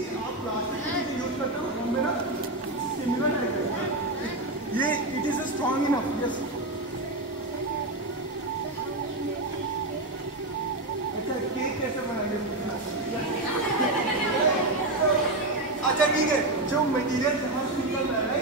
कि आप प्लास्टिक की चीज़ें यूज करते हो उनमें ना सिमिलर है ये it is strong enough yes. अच्छा केक कैसे बनाएंगे? अच्छा ठीक है जो मटेरियल जहाँ से निकल रहा है